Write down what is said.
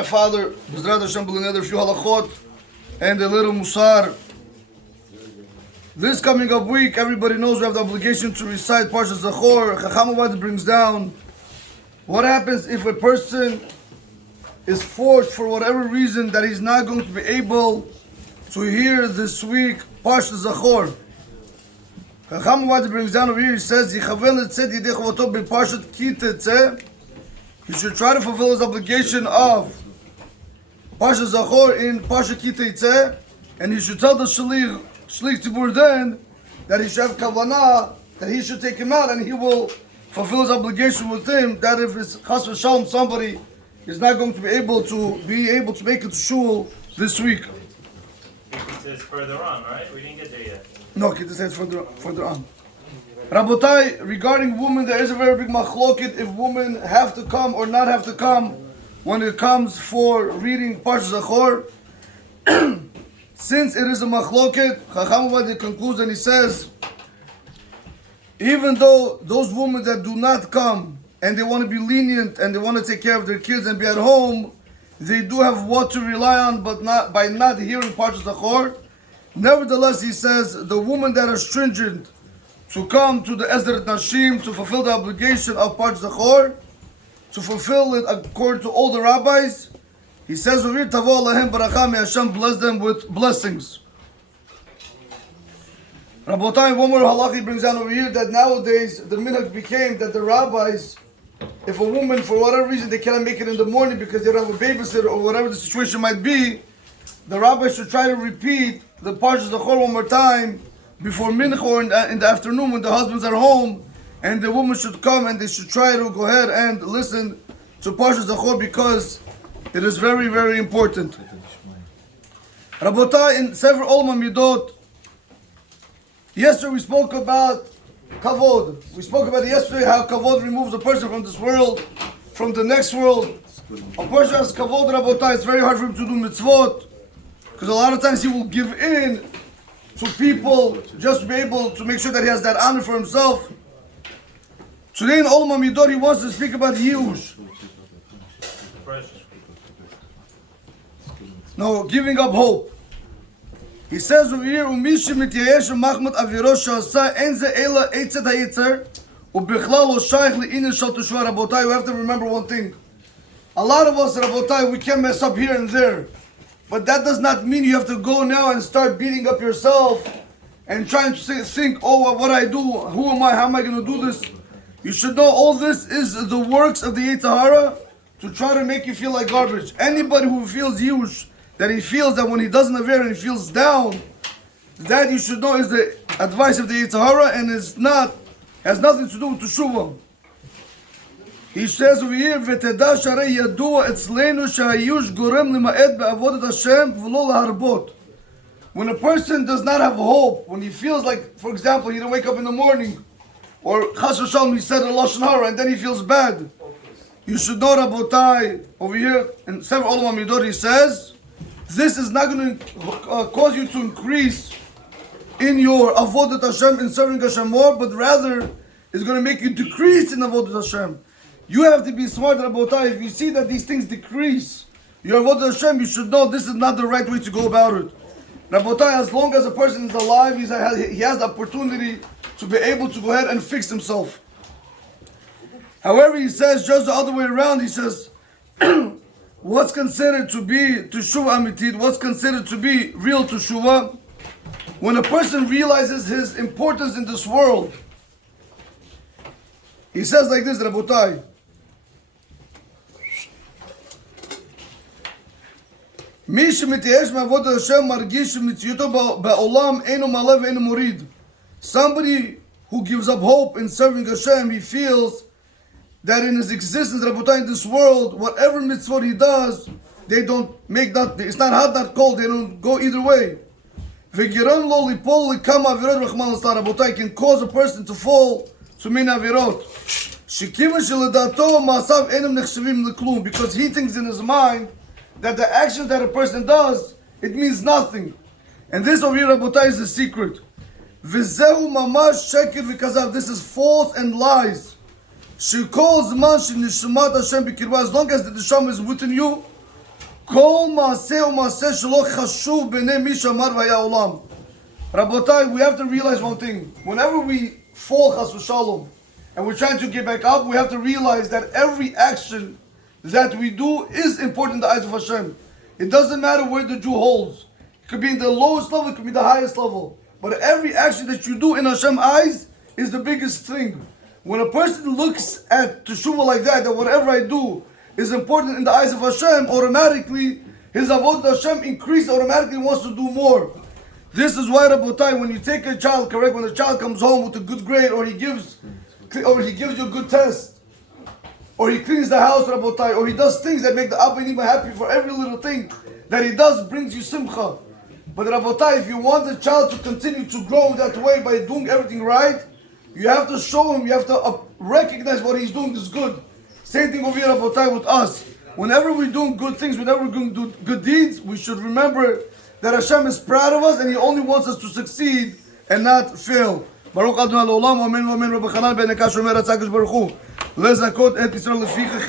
My father, Bezrat Hashem, will another few halachot and a little Mussar. This coming up week, everybody knows we have the obligation to recite Parshat Zachor. Chacham brings down what happens if a person is forced for whatever reason that he's not going to be able to hear this week Parshat Zachor. Chacham brings down over here, he says, he should try to fulfill his obligation of Parshat Zachor in Parshat Kiteitzeh, and he should tell the Shlich Tzibur then that he should have kavanah, that he should take him out and he will fulfill his obligation with him, that if it's chas v'shalom somebody is not going to be able to make it to shul this week. It says further on, right? We didn't get there yet. No, it says further on. Rabotai, regarding women, there is a very big machloket if women have to come or not have to come when it comes for reading Parshat Zachor. Since it is a machloket, Chacham concludes and he says, even though those women that do not come and they want to be lenient and they want to take care of their kids and be at home, they do have what to rely on, but not by not hearing Parshat Zachor. Nevertheless, he says, the women that are stringent to come to the Ezrat Nashim to fulfill the obligation of Parshat Zachor, to fulfill it according to all the rabbis, he says, may Hashem bless them with blessings. Rabotai, one more halach he brings down over here, that nowadays the minhag became that the rabbis, if a woman for whatever reason they cannot make it in the morning because they don't have a babysitter or whatever the situation might be, the rabbi should try to repeat the Parshat Zachor one more time before mincha or in the afternoon when the husbands are home, and the woman should come and they should try to go ahead and listen to Parshat Zachor because it is very, very important. Rabotai, in several Olma Midot, yesterday we spoke about kavod. We spoke about yesterday how kavod removes a person from this world, from the next world. A person has kavod, Rabotai, it's very hard for him to do mitzvot, because a lot of times he will give in to people just to be able to make sure that he has that honor for himself. Today in Olma Midot he wants to speak about Yush. No, giving up hope. He says over here, "Umish mityayesh machmat avirosh shasa enze ela etzet hayitzer ubichlal lo shaykh leinin shal teshua." Rabotai, we have to remember one thing. A lot of us, Rabotai, we can mess up here and there, but that does not mean you have to go now and start beating up yourself and trying to think, oh, what I do, who am I, how am I going to do this? You should know all this is the works of the Yetzer Hara to try to make you feel like garbage. Anybody who feels yush, that he feels that when he doesn't have air and he feels down, that you should know is the advice of the Yetzer Hara and has nothing to do with teshuvah. He says over here, "V'teda sharei yadua etzleinu shehayush gorem lima'ed be'avodat Hashem v'lo laharbot." When a person does not have hope, when he feels like, for example, he didn't wake up in the morning, or chas v'shalom he said a lashon hara and then he feels bad, you should know, Rabotai, over here in several Olma Midot he says, this is not going to cause you to increase in your avodat Hashem, in serving Hashem more, but rather it's going to make you decrease in avodat Hashem. You have to be smart, Rabotai. If you see that these things decrease your avodat Hashem, you should know this is not the right way to go about it. Rabotai, as long as a person is alive, he has the opportunity to be able to go ahead and fix himself. However, he says just the other way around. He says, what's considered to be teshuvah amitit, what's considered to be real teshuvah, when a person realizes his importance in this world. He says like this, Rabotai. מי שמתייאש מעבודת השם מרגיש שמציאותו בעולם אינו מעלה ואינו מוריד. Somebody who gives up hope in serving Hashem, he feels that in his existence, Rabotai, in this world, whatever mitzvot he does, they don't make that, it's not hot, not cold, they don't go either way. V'giran lo lipol likama avirot rachman l'star. Rabotai, can cause a person to fall to min avirot. Shekivan sheledato ma'asav enem nechshavim l'klum, because he thinks in his mind that the actions that a person does, it means nothing. And this over here, Rabotai, is the secret. V'zehu mamash sheker v'kazav. This is false and lies. She calls man shenishmat Hashem b'kirba. As long as the neshama is within you, כל מעשה ומעשה שלא חשוב בעיני מי שאמר והיה עולם. Rabotai, we have to realize one thing. Whenever we fall, chas v'shalom, and we're trying to get back up, we have to realize that every action that we do is important in the eyes of Hashem. It doesn't matter where the Jew holds. It could be in the lowest level, it could be the highest level. But every action that you do in Hashem's eyes is the biggest thing. When a person looks at teshuvah like that whatever I do is important in the eyes of Hashem, automatically his avodah Hashem increases, automatically wants to do more. This is why, Rabotai, when you take a child, correct, when the child comes home with a good grade, or he gives you a good test, or he cleans the house, Rabotai, or he does things that make the Abba and Ima happy, for every little thing that he does brings you simcha. But Rabotai, if you want the child to continue to grow that way by doing everything right, you have to show him, you have to recognize what he's doing is good. Same thing over here, Rabotai, with us. Whenever we're doing good things, whenever we're doing good deeds, we should remember that Hashem is proud of us and He only wants us to succeed and not fail. Baruch Adonai L'Olam, Amen, Amen, Rabbi Chanan ben Akash Omer HaTzakish Baruch Hu. Lezakot et Yisrael leficha